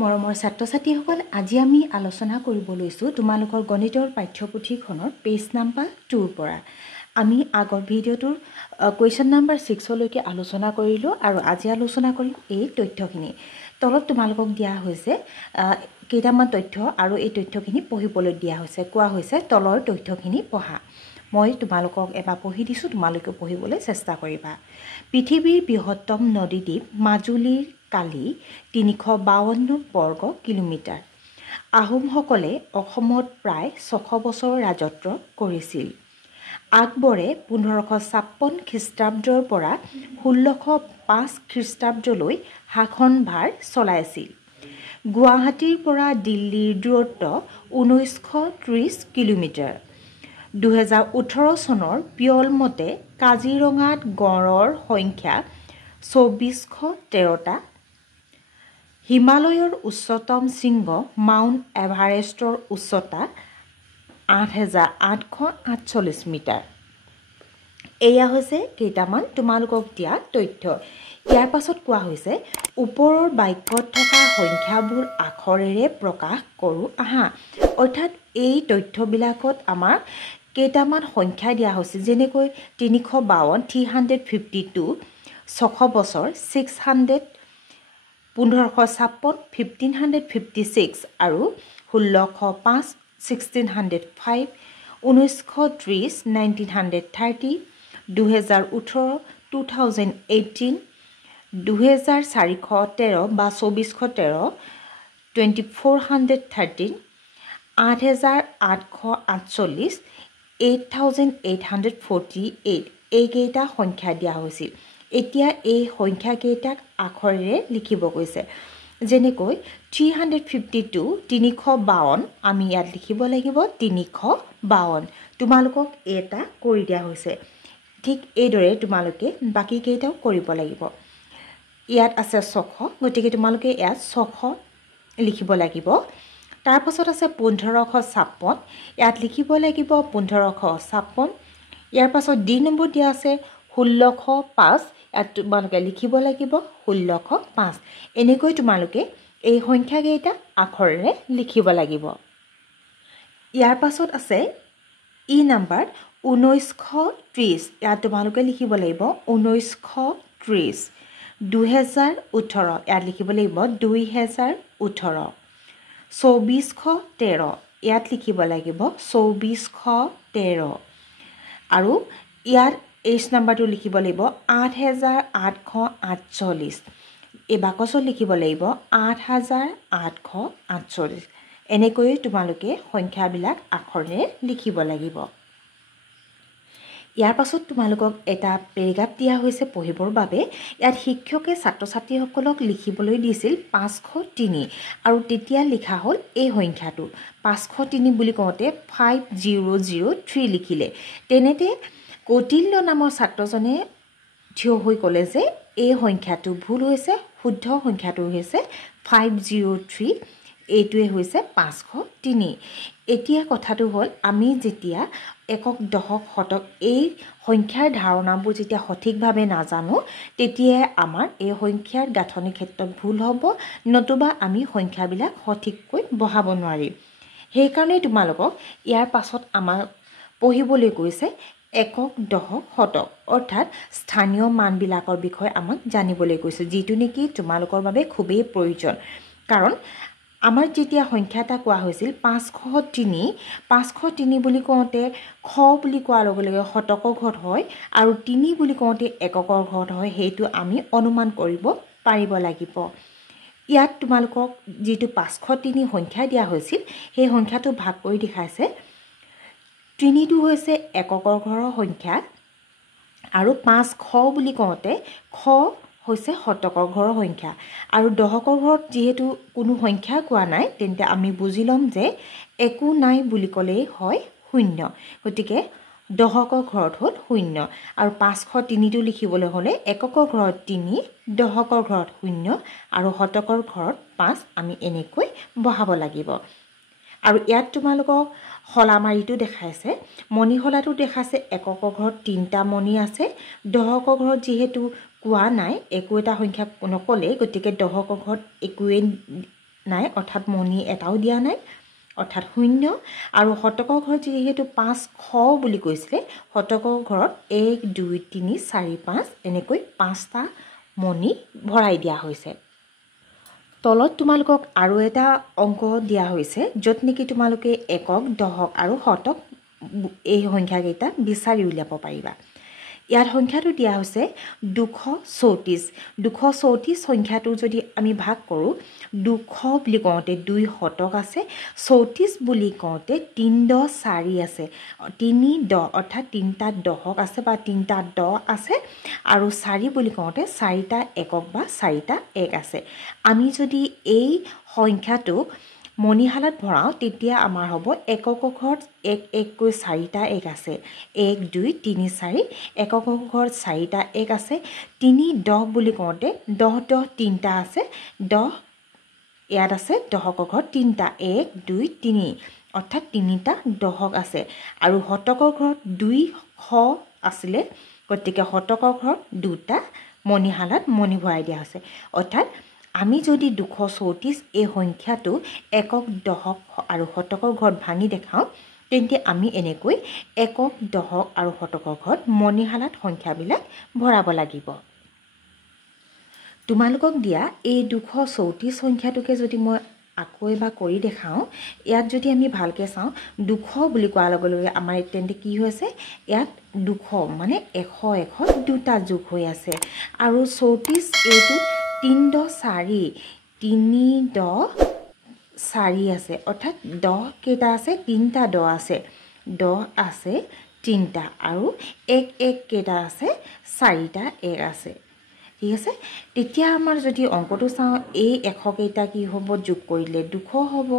মৰমৰ ছাত্ৰ-ছাত্ৰীসকল আজি আমি আলোচনা কৰিব লৈছো তোমালোকৰ গণিতৰ পাঠ্যপুথিখনৰ পেজ নাম্বাৰ 2 পৰা আমি আগৰ ভিডিঅটোৰ কোৱেশ্চন নাম্বাৰ 6 লৈকে আলোচনা কৰিলো আৰু আজি আলোচনা কৰিম এই তথ্যখিনি তলত তোমালোকক দিয়া হৈছে কেইটামান তথ্য আৰু এই তথ্যখিনি পঢ়িবলৈ দিয়া হৈছে কোৱা হৈছে তলৰ তথ্যখিনি পঢ়া মই তোমালোকক এবাৰ পঢ়ি দিছো তোমালোকে পঢ়িবলৈ চেষ্টা কৰিবা পৃথিৱীৰ বৃহত্তম নদীদ্বীপ মাজুলীৰ কালি 352 বৰ্গ কিলোমিটাৰ আহোমসকলে অসমত প্ৰায় 600 বছৰ ৰাজত্ব কৰিছিল আকবৰে 1556 খ্ৰীষ্টাব্দৰ পৰা 1605 খ্ৰীষ্টাব্দলৈ শাসনভাৰ চলাইছিল গুৱাহাটীৰ পৰা দিল্লীৰ দূৰত্ব 1930 কিলোমিটাৰ 2018 চনৰ পিয়ল মতে কাজিৰঙাত গড়ৰ সংখ্যা 2413টা হিমালয়ৰ উচ্চতম শৃংগ মাউণ্ট এভাৰেষ্টৰ উচ্চতা 8848 মিটাৰ এয়া হৈছে কেইটামান তোমালোকক দিয়া তথ্য ইয়াৰ পাছত কোৱা হৈছে ওপৰৰ বাক্যত থকা সংখ্যাবোৰ আখৰেৰে প্ৰকাশ কৰো আহা অৰ্থাৎ এই তথ্যবিলাকত আমাৰ কেইটামান সংখ্যা দিয়া হৈছে যেনেকৈ 352 352 600 বছৰ 600 1556 1556 আৰু 1605 1605 1930 1930 2018 2018 2413 বা 2413 2413 8848 8848 এইকেইটা সংখ্যা দিয়া হৈছিল এতিয়া এই সংখ্যা কেইটাক আখৰেৰে লিখিব কৈছে যেনেকৈ 352 352 আমি ইয়াত লিখিব লাগিব 352 তোমালোকক এটা কৰি দিয়া হৈছে ঠিক এইদৰে তোমালোকে বাকি কেইটাও কৰিব লাগিব ইয়াত আছে 600 গতিকে তোমালোকে ইয়াত 600 লিখিব লাগিব তাৰ পাছত আছে 1556 ইয়াত লিখিব লাগিব 1556 ইয়াৰ পাছত ডি নম্বৰ দিয়া আছে 1605 ইয়াত তোমালোকে লিখিব লাগিব 1605 এনেকৈ তোমালোকে এই সংখ্যা কেইটা আখৰেৰে লিখিব লাগিব ইয়াৰ পাছত আছে ই নম্বৰ 1930 ইয়াত তোমালোকে লিখিব লাগিব 1930 2018 ইয়াত লিখিব লাগিব 2018 2413 ইয়াত লিখিব লাগিব 2413 আৰু ইয়াত এইচ নম্বৰটো লিখিব লাগিব 8848 এই বাকচত লিখিব লাগিব 8848 এনেকৈ তোমালোকে সংখ্যাবিলাক আখৰেৰে লিখিব লাগিব ইয়াৰ পাছত তোমালোকক এটা পেৰাগ্ৰাফ দিয়া হৈছে পঢ়িবৰ বাবে ইয়াত শিক্ষকে ছাত্ৰ-ছাত্ৰীসকলক লিখিবলৈ দিছিল 503 আৰু তেতিয়া লিখা হ'ল এই সংখ্যাটো 503 বুলি কওঁতে 5003 লিখিলে তেনেতে কৌটিল্য নামৰ ছাত্ৰজনে থিয় হৈ ক'লে যে এই সংখ্যাটো ভুল হৈছে শুদ্ধ সংখ্যাটো হৈছে 503 এইটোৱে হৈছে 503 এতিয়া কথাটো হ'ল আমি যেতিয়া একক দশক শতক এই সংখ্যাৰ ধাৰণাবোৰ যেতিয়া সঠিকভাৱে নাজানো তেতিয়া আমাৰ এই সংখ্যাৰ গাঁথনিৰ ক্ষেত্ৰত ভুল হ'ব নতুবা আমি সংখ্যাবিলাক সঠিককৈ বহাব নোৱাৰিম সেইকাৰণে তোমালোকক ইয়াৰ পাছত আমাৰ পঢ়িবলৈ কৈছে একক দশক শতক অৰ্থাৎ স্থানীয় মানবিলাকৰ বিষয়ে আমাক জানিবলৈ কৈছে যেটো নেকি তোমালোকৰ বাবে খুবেই প্ৰয়োজন কাৰণ আমাৰ যেতিয়া সংখ্যা এটা কোৱা হৈছিল 503 বুলি কওঁতে খ বুলি কোৱাৰ লগে লগে শতকৰ ঘৰত হয় আৰু 3 বুলি কওঁতে এককৰ ঘৰত হয় সেইটো আমি অনুমান কৰিব পাৰিব লাগিব ইয়াত তোমালোকক যেটো 503 সংখ্যা দিয়া হৈছিল সেই সংখ্যাটো ভাগ কৰি দেখাইছে 3টো হৈছে এককৰ ঘৰৰ সংখ্যা আৰু 5 খ বুলি কওঁতে খ হৈছে শতকৰ ঘৰৰ সংখ্যা আৰু দশকৰ ঘৰত যেহেতু কোনো সংখ্যা কোৱা নাই তেন্তে আমি বুজি ল'ম যে একো নাই বুলি ক'লেই হয় শূন্য গতিকে দশকৰ ঘৰত হ'ল শূন্য আৰু 503টো লিখিবলৈ হ'লে এককৰ ঘৰত 3 দশকৰ ঘৰত শূন্য আৰু শতকৰ ঘৰত 5 আমি এনেকৈ বহাব লাগিব আৰু ইয়াত তোমালোকক হলামাৰিটো দেখাইছে মণিহলাটো দেখাইছে এককৰ ঘৰত 3টা মণি আছে দশকৰ ঘৰত যেহেতু কোৱা নাই একো এটা সংখ্যা নকলে গতিকে দশকৰ ঘৰত একোৱে নাই অৰ্থাৎ মণি এটাও দিয়া নাই অৰ্থাৎ শূন্য আৰু শতকৰ ঘৰত যিহেতু 500 বুলি কৈছিলে শতকৰ ঘৰত 1 2 3 4 5 এনেকৈ 5টা মণি ভৰাই দিয়া হৈছে তলত তোমালোকক আৰু এটা অংক দিয়া হৈছে য'ত নেকি তোমালোকে একক দশক আৰু শতক এই সংখ্যাকেইটা বিচাৰি উলিয়াব পাৰিবা ইয়াৰ সংখ্যাটো দিয়া হৈছে 234 234 সংখ্যাটো যদি আমি ভাগ কৰোঁ 200 বুলি কওঁতে 2 শতক আছে 34 বুলি কওঁতে 3 10 4 আছে 3 10 অৰ্থাৎ 3টা দশক আছে বা 3টা 10 আছে আৰু 4 বুলি কওঁতে 4টা একক বা 4টা এক আছে আমি যদি এই সংখ্যাটো মণিহালত ভৰাও তেতিয়া আমাৰ হ'ব এককৰ ঘৰত 1 1 কৈ 4টা এক আছে 1 2 3 4 এককৰ ঘৰত 4টা এক আছে 3 10 বুলি কওঁতে 10 10 3টা আছে 10 ইয়াত আছে দশকৰ ঘৰত 3টা 1 2 3 অৰ্থাৎ 3টা দশক আছে আৰু শতকৰ ঘৰত 200 আছিলে গতিকে শতকৰ ঘৰত 2টা মণিহালত মণি ভৰাই দিয়া হৈছে অৰ্থাৎ আমি যদি 234 এই সংখ্যাটো একক দশক আৰু শতকৰ ঘৰত ভাঙি দেখাওঁ তেন্তে আমি এনেকৈ একক দশক আৰু শতকৰ ঘৰত মণিহালত সংখ্যাবিলাক ভৰাব লাগিব তোমালোকক দিয়া এই 234 সংখ্যাটোকে যদি মই আকৌ এবাৰ কৰি দেখাওঁ ইয়াত যদি আমি ভালকৈ চাওঁ 200 বুলি কোৱাৰ লগে লগে আমাৰ তেন্তে কি হৈছে ইয়াত 200 মানে 100 100 দুটা যোগ হৈ আছে আৰু 34 এইটো 3 10 4 3 10 4 আছে অৰ্থাৎ 10 কেইটা আছে 3টা 10 আছে 10 আছে 3টা আৰু 1 1 কেইটা আছে 4টা এক আছে ঠিক আছে তেতিয়া আমাৰ যদি অংকটো চাওঁ এই 100 কেইটা কি হ'ব যোগ কৰিলে 200 হ'ব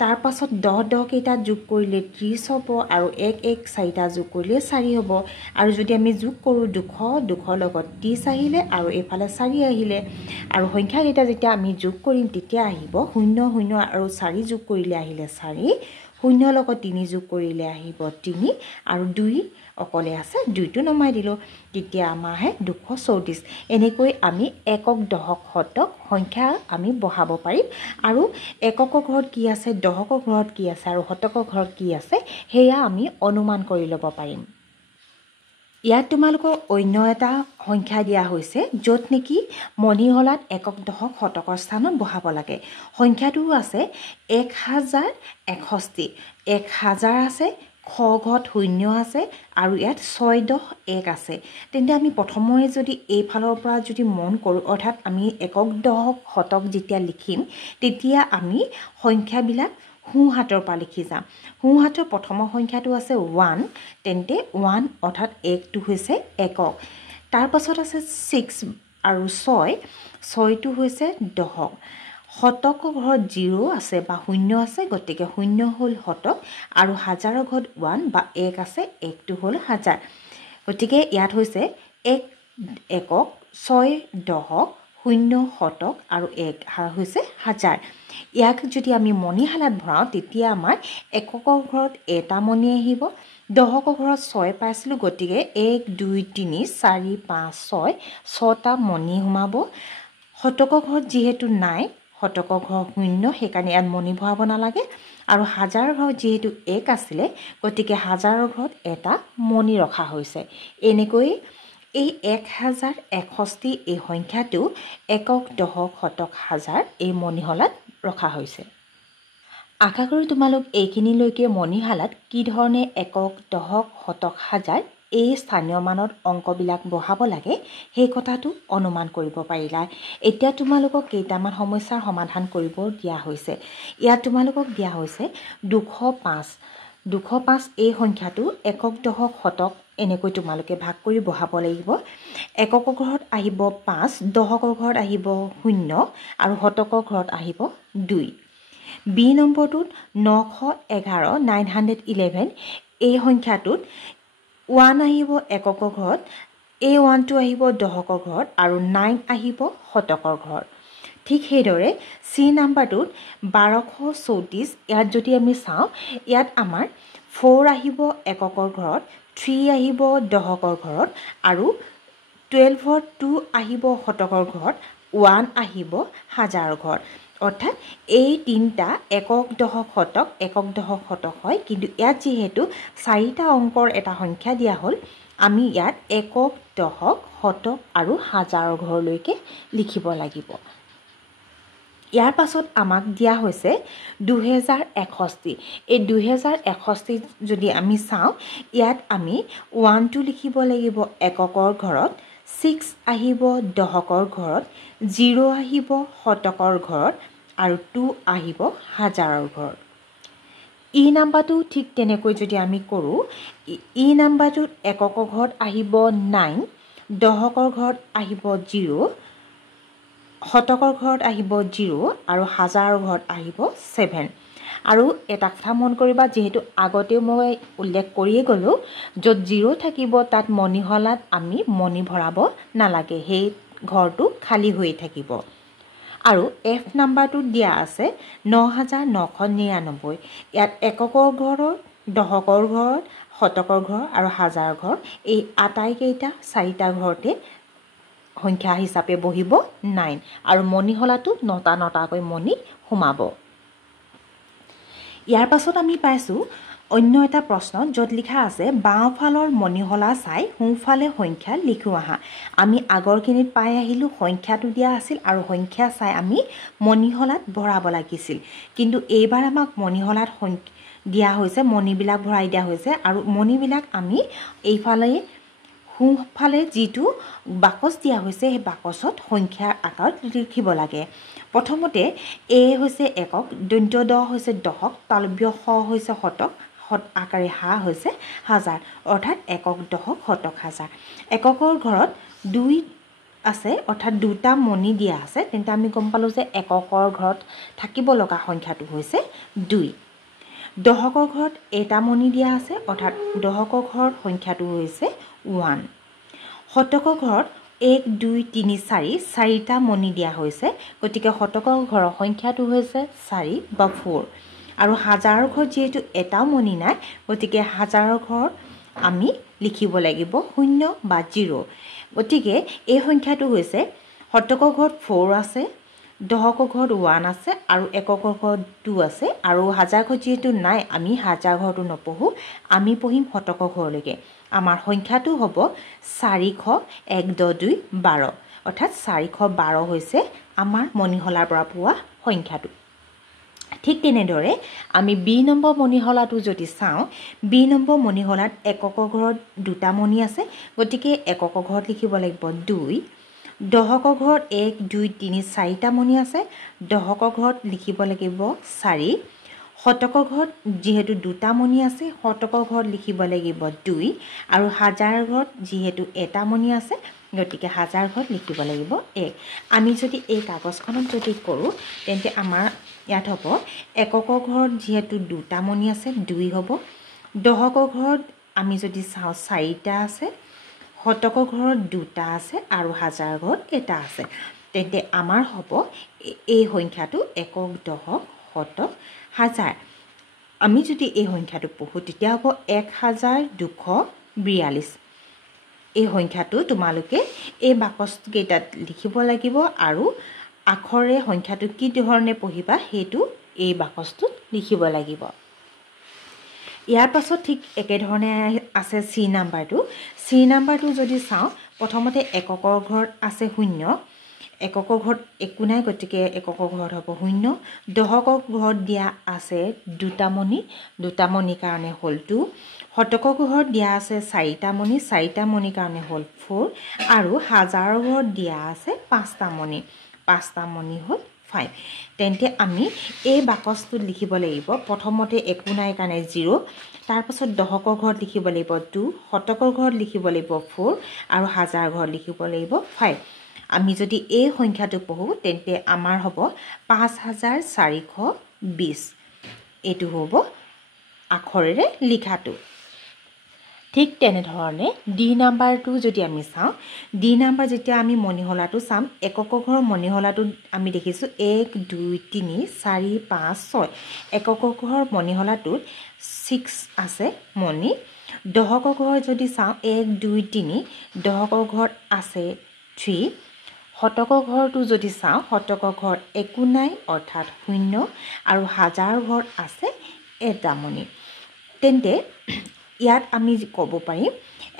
তাৰ পাছত 10 10 কেইটা যোগ কৰিলে 30 হ'ব আৰু 1 1 4টা যোগ কৰিলে 4 হ'ব আৰু যদি আমি যোগ কৰোঁ 200 200 লগত 30 আহিলে আৰু এফালে 4 আহিলে আৰু সংখ্যা কেইটা যেতিয়া আমি যোগ কৰিম তেতিয়া আহিব 0 0 আৰু 4 যোগ কৰিলে আহিলে 4 0 লগত 3 যোগ কৰিলে আহিব 3 আৰু 2 অকলে আছে 2টো নমাই দিলো তেতিয়া আমাৰ হে 234 এনেকৈ আমি একক দশক শতক সংখ্যা আমি বহাব পাৰিম আৰু এককৰ ঘৰত কি আছে দশকৰ ঘৰত কি আছে আৰু শতকৰ ঘৰত কি আছে হেয়া আমি অনুমান কৰি ল'ব পাৰিম ইয়াত তোমালোকৰ অন্য এটা সংখ্যা দিয়া হৈছে য'ত নেকি মণিহলাত একক দশক শতকৰ স্থানত বহাব লাগে সংখ্যাটো আছে 1061 1000 আছে খ ঘৰত 0 আছে আৰু ইয়াত 6 10 1 আছে তেন্তে আমি প্ৰথমে যদি এই ফালৰ পৰা যদি মন কৰোঁ অৰ্থাৎ আমি একক দশক শতক যেতিয়া লিখিম তেতিয়া আমি সংখ্যাবিলাক সোঁহাতৰ পৰা লিখি যাম সোঁহাতৰ প্ৰথম সংখ্যাটো আছে 1 তেন্তে 1 অৰ্থাৎ 1টো হৈছে একক তাৰ পাছত আছে 6 আৰু 6টো হৈছে দশক শতকৰ ঘৰত 0 আছে বা 0 আছে গতিকে 0 হ'ল শতক আৰু হাজাৰৰ ঘৰত 1 বা 1 আছে 1টো হ'ল হাজাৰ গতিকে ইয়াত হৈছে 1 একক 6 দশক 0 শতক আৰু 1 হৈছে হাজাৰ ইয়াক যদি আমি মণিহালত ভৰাওঁ তেতিয়া আমাৰ এককৰ ঘৰত এটা মণি আহিব দশকৰ ঘৰত 6 পাইছিলোঁ গতিকে 1 2 3 4 5 6 6টা মণি সোমাব শতকৰ ঘৰত যিহেতু নাই শতকৰ ঘৰত 0 সেইকাৰণে ইয়াত মণি ভৰাব নালাগে আৰু হাজাৰৰ ঘৰত যিহেতু 1 আছিলে গতিকে হাজাৰৰ ঘৰত এটা মণি ৰখা হৈছে এনেকৈ এই 1061 এই সংখ্যাটো একক দশক শতক হাজাৰ এই মণিহলাত ৰখা হৈছে আশা কৰোঁ তোমালোক এইখিনিলৈকে মণিহালত কি ধৰণে একক দশক শতক হাজাৰ এই স্থানীয় মানত অংকবিলাক বহাব লাগে সেই কথাটো অনুমান কৰিব পাৰিলা এতিয়া তোমালোকক কেইটামান সমস্যাৰ সমাধান কৰিব দিয়া হৈছে ইয়াত তোমালোকক দিয়া হৈছে 205 এই সংখ্যাটো একক দশক শতক এনেকৈ তোমালোকে ভাগ কৰি বহাব লাগিব এককৰ ঘৰত আহিব 5 দশকৰ ঘৰত আহিব 0 আৰু শতকৰ ঘৰত আহিব 2 বি নম্বৰটোত 911 এই সংখ্যাটোত 1 আহিব এককৰ ঘৰত এই 1টো আহিব দশকৰ ঘৰত আৰু 9 আহিব শতকৰ ঘৰত ঠিক সেইদৰে চি নাম্বাৰটোত 1234 ইয়াত যদি আমি চাওঁ ইয়াত আমাৰ 4 আহিব এককৰ ঘৰত 3 আহিব দশকৰ ঘৰত আৰু 12ৰ 2 আহিব শতকৰ ঘৰত 1 আহিব হাজাৰৰ ঘৰত অৰ্থাৎ এই তিনিটা একক দশক শতক একক দশক শতক হয় কিন্তু ইয়াত যিহেতু 4টা অংকৰ এটা সংখ্যা দিয়া হ'ল আমি ইয়াত একক দশক শতক আৰু হাজাৰৰ ঘৰলৈকে লিখিব লাগিব ইয়াৰ পাছত আমাক দিয়া হৈছে 2061 এই 2061 যদি আমি চাওঁ ইয়াত আমি 1 লিখিব লাগিব এককৰ ঘৰত 6 আহিব দশকৰ ঘৰত 0 আহিব শতকৰ ঘৰত আৰু 2 আহিব হাজাৰৰ ঘৰত ই নাম্বাৰটো ঠিক তেনেকৈ যদি আমি কৰোঁ ই নাম্বাৰটোত এককৰ ঘৰত আহিব 9 দশকৰ ঘৰত আহিব 0 শতকৰ ঘৰত আহিব 0 আৰু হাজাৰৰ ঘৰত আহিব 7 আৰু এটা কথা মন কৰিবা যেহেতু আগতেও মই উল্লেখ কৰিয়ে গ'লো য'ত 0 থাকিব তাত মণিহলাত আমি মণি ভৰাব নালাগে সেই ঘৰটো খালী হৈ থাকিব আৰু এফ নাম্বাৰটো দিয়া আছে 9999 ইয়াত এককৰ ঘৰৰ দশকৰ ঘৰ শতকৰ ঘৰ আৰু হাজাৰৰ ঘৰ এই আটাইকেইটা 4টা ঘৰতে সংখ্যা হিচাপে বহিব 9 আৰু মণিহলাটো নটাকৈ মণি সোমাব ইয়াৰ পাছত আমি পাইছোঁ অন্য এটা প্ৰশ্ন য'ত লিখা আছে বাওঁফালৰ মণিহলা চাই সোঁফালে সংখ্যা লিখো আহা আমি আগৰখিনিত পাই আহিলোঁ সংখ্যাটো দিয়া আছিল আৰু সংখ্যা চাই আমি মণিহলাত ভৰাব লাগিছিল কিন্তু এইবাৰ আমাক মণিহলাত দিয়া হৈছে মণিবিলাক ভৰাই দিয়া হৈছে আৰু মণিবিলাক আমি এইফালে সোঁফালে যিটো বাকচ দিয়া হৈছে সেই বাকচত সংখ্যাৰ আকাৰত লিখিব লাগে প্ৰথমতে এ হৈছে একক দন্ত্য দ হৈছে দশক তালব্য শ হৈছে শতক আকাৰে হা হৈছে হাজাৰ অৰ্থাৎ একক দশক শতক হাজাৰ এককৰ ঘৰত 2 আছে অৰ্থাৎ দুটা মণি দিয়া আছে তেন্তে আমি গম পালোঁ যে এককৰ ঘৰত থাকিব লগা সংখ্যাটো হৈছে 2 দশকৰ ঘৰত এটা মণি দিয়া আছে অৰ্থাৎ দশকৰ ঘৰত সংখ্যাটো হৈছে 1 শতকৰ ঘৰত 1 2 3 4 4টা মণি দিয়া হৈছে গতিকে শতকৰ ঘৰৰ সংখ্যাটো হৈছে 4 বা 4 আৰু হাজাৰৰ ঘৰত যেহেতু এটাও মণি নাই গতিকে হাজাৰৰ ঘৰত আমি লিখিব লাগিব 0 বা 0 গতিকে এই সংখ্যাটো হৈছে শতকৰ ঘৰত 4 আছে দশকৰ ঘৰত 1 আছে আৰু এককৰ ঘৰত 2 আছে আৰু হাজাৰ ঘৰত যেহেতু নাই আমি হাজাৰ ঘৰটো নপঢ়ো আমি পঢ়িম শতকৰ ঘৰলৈকে আমাৰ সংখ্যাটো হ'ব 401 12 অৰ্থাৎ 412 হৈছে আমাৰ মণিহলাৰ পৰা পোৱা সংখ্যাটো ঠিক তেনেদৰে আমি বি নম্বৰ মণিহলাটো যদি চাওঁ বি নম্বৰ মণিহলাত এককৰ ঘৰত দুটা মণি আছে গতিকে এককৰ ঘৰত লিখিব লাগিব 2 দশকৰ ঘৰত 1 2 3 4টা মণি আছে দশকৰ ঘৰত লিখিব লাগিব 4 শতকৰ ঘৰত যেহেতু দুটা মণি আছে শতকৰ ঘৰত লিখিব লাগিব 2 আৰু হাজাৰৰ ঘৰত যেহেতু এটা মণি আছে গতিকে হাজাৰ ঘৰত লিখিব লাগিব 1 আমি যদি এই কাগজখনত যদি কৰোঁ তেন্তে আমাৰ ইয়াত হ'ব এককৰ ঘৰত যেহেতু দুটা মণি আছে 2 হ'ব দশকৰ ঘৰত আমি যদি চাওঁ 4টা আছে শতকৰ ঘৰত দুটা আছে আৰু হাজাৰ ঘৰত এটা আছে তেন্তে আমাৰ হ'ব এই সংখ্যাটো একক দশক শতক হাজাৰ আমি যদি এই সংখ্যাটো পঢ়ো তেতিয়া হ'ব 1242 এই সংখ্যাটো তোমালোকে এই বাকচ কেইটাত লিখিব লাগিব আৰু আখৰে সংখ্যাটো কি ধৰণে পঢ়িবা সেইটো এই বাকচটোত লিখিব লাগিব ইয়াৰ পাছত ঠিক একে ধৰণে আছে সি নাম্বাৰটো যদি চাওঁ প্ৰথমতে এককৰ ঘৰত আছে 0 এককৰ ঘৰত একো নাই গতিকে এককৰ ঘৰত হ'ব 0 দশকৰ ঘৰত দিয়া আছে দুটা মণি কাৰণে হ'ল 2 শতকৰ ঘৰত দিয়া আছে 4টা মণি কাৰণে হ'ল 4 আৰু হাজাৰৰ ঘৰত দিয়া আছে 5টা মণি হ'ল 5 তেন্তে আমি এই বাকচটোত লিখিব লাগিব প্ৰথমতে একো নাই কাৰণে 0 তাৰ পাছত দশকৰ ঘৰত লিখিব লাগিব 2 শতকৰ ঘৰত লিখিব লাগিব 4 আৰু হাজাৰ ঘৰত লিখিব লাগিব 5 আমি যদি এই সংখ্যাটো পঢ়ো তেন্তে আমাৰ হ'ব 5420 এইটো হ'ব আখৰেৰে লিখাটো ঠিক তেনেধৰণে ডি নাম্বাৰটো যদি আমি চাওঁ ডি নাম্বাৰ যেতিয়া আমি মণিহলাটো চাম এককৰ ঘৰৰ মণিহলাটো আমি দেখিছোঁ 1 2 3 4 5 6 এককৰ ঘৰৰ মণিহলাটোত 6 আছে মণি দশকৰ ঘৰ যদি চাওঁ 1 2 3 দশকৰ ঘৰত আছে 3 শতকৰ ঘৰটো যদি চাওঁ শতকৰ ঘৰত একো নাই অৰ্থাৎ শূন্য আৰু হাজাৰৰ ঘৰত আছে এটা মণি তেন্তে ইয়াত আমি ক'ব পাৰিম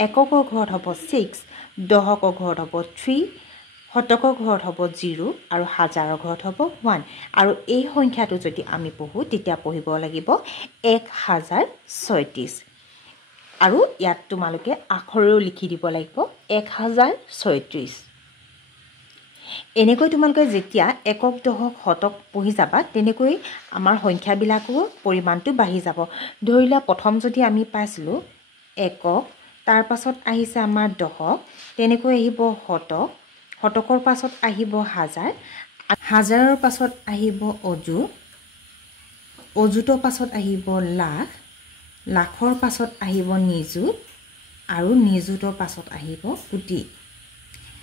এককৰ ঘৰত হ'ব 6 দহকৰ ঘৰত হ'ব 3 শতকৰ ঘৰত হ'ব 0 আৰু হাজাৰৰ ঘৰত হ'ব 1 আৰু এই সংখ্যাটো যদি আমি পঢ়ো তেতিয়া পঢ়িব লাগিব 1036 আৰু ইয়াত তোমালোকে আখৰেও লিখি দিব লাগিব 1036 এনেকৈ তোমালোকে যেতিয়া একক দহক শতক পঢ়ি যাবা তেনেকৈ আমাৰ সংখ্যাবিলাকৰ পৰিমাণটো বাঢ়ি যাব ধৰিলা প্ৰথম যদি আমি পাইছিলোঁ একক তাৰ পাছত আহিছে আমাৰ দহক তেনেকৈ আহিব শতক শতকৰ পাছত আহিব হাজাৰ হাজাৰৰ পাছত আহিব অযু অযুতৰ পাছত আহিব লাখ লাখৰ পাছত আহিব নিযুত আৰু নিযুতৰ পাছত আহিব কোটি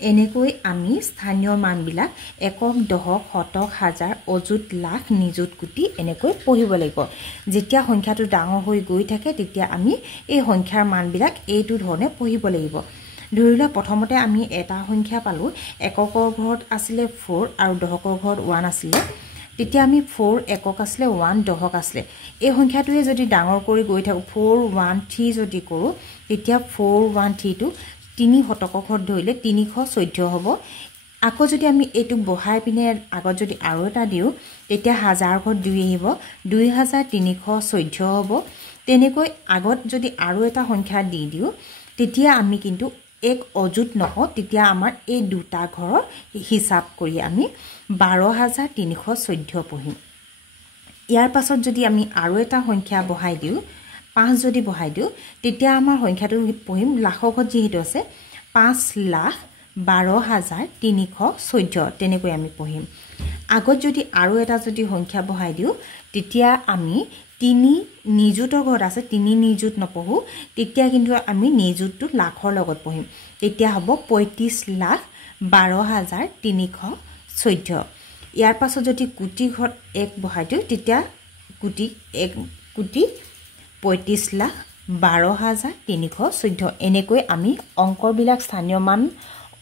এনেকৈ আমি স্থানীয় মানবিলাক একক দহক শতক হাজাৰ অযুত লাখ নিযুত কোটি এনেকৈ পঢ়িব লাগিব যেতিয়া সংখ্যাটো ডাঙৰ হৈ গৈ থাকে তেতিয়া আমি এই সংখ্যাৰ মানবিলাক এইটো ধৰণে পঢ়িব লাগিব ধৰিলা প্ৰথমতে আমি এটা সংখ্যা পালো এককৰ ঘৰত আছিলে 4 আৰু দহকৰ ঘৰত 1 আছিলে তেতিয়া আমি 4 একক আছিলে 1 দহক আছিলে এই সংখ্যাটোৱে যদি ডাঙৰ কৰি গৈ থাকো 4 1 3 যদি কৰো তেতিয়া 4 1 3 টো 3 শতকৰ ঘৰত ধৰিলে 314 হ'ব আকৌ যদি আমি এইটো বহাই পিনে আগত যদি আৰু এটা দিও তেতিয়া হাজাৰ ঘৰত 2 আহিব 2314 হ'ব তেনেকৈ আগত যদি আৰু এটা সংখ্যা দি দিও তেতিয়া আমি কিন্তু এক অযুত নহও তেতিয়া আমাৰ এই দুটা ঘৰৰ হিসাব কৰি আমি 12314 পঢ়িম ইয়াৰ পাছত যদি আমি আৰু এটা সংখ্যা বহাই দিও 5 যদি বহাই দিও তেতিয়া আমাৰ সংখ্যাটো পঢ়িম লাখৰ ঘৰত যেহেতু আছে 5,12,314 তেনেকৈ আমি পঢ়িম আগত যদি আৰু এটা যদি সংখ্যা বহাই দিও তেতিয়া আমি 3 নিযুতৰ ঘৰত আছে 3 নিযুত নপঢ়ো তেতিয়া কিন্তু আমি নিযুতটো লাখৰ লগত পঢ়িম তেতিয়া হ'ব 35,12,314 ইয়াৰ পাছত যদি কোটি ঘৰত 1 বহাই দিও তেতিয়া কোটি 1 কোটি 35,12,314 এনেকৈ আমি অংকবিলাক স্থানীয় মান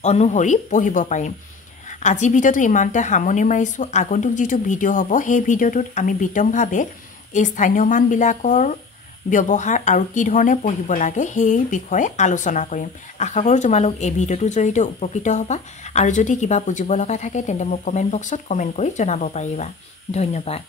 অনুসৰি পঢ়িব পাৰিম আজি ভিডিওটো ইমানতে সামৰণি মাৰিছো আগন্তুক যেটো ভিডিও হ'ব সেই ভিডিওটোত আমি বিতংভাৱে এই স্থানীয় মানবিলাকৰ ব্যৱহাৰ আৰু কি ধৰণে পঢ়িব লাগে সেই বিষয়ে আলোচনা কৰিম আশা কৰো তোমালোক এই ভিডিওটো জৰিয়তে উপকৃত হ'বা আৰু যদি কিবা বুজিব লগা থাকে তেন্তে মোক কমেন্ট বক্সত কমেন্ট কৰি জনাব পাৰিবা ধন্যবাদ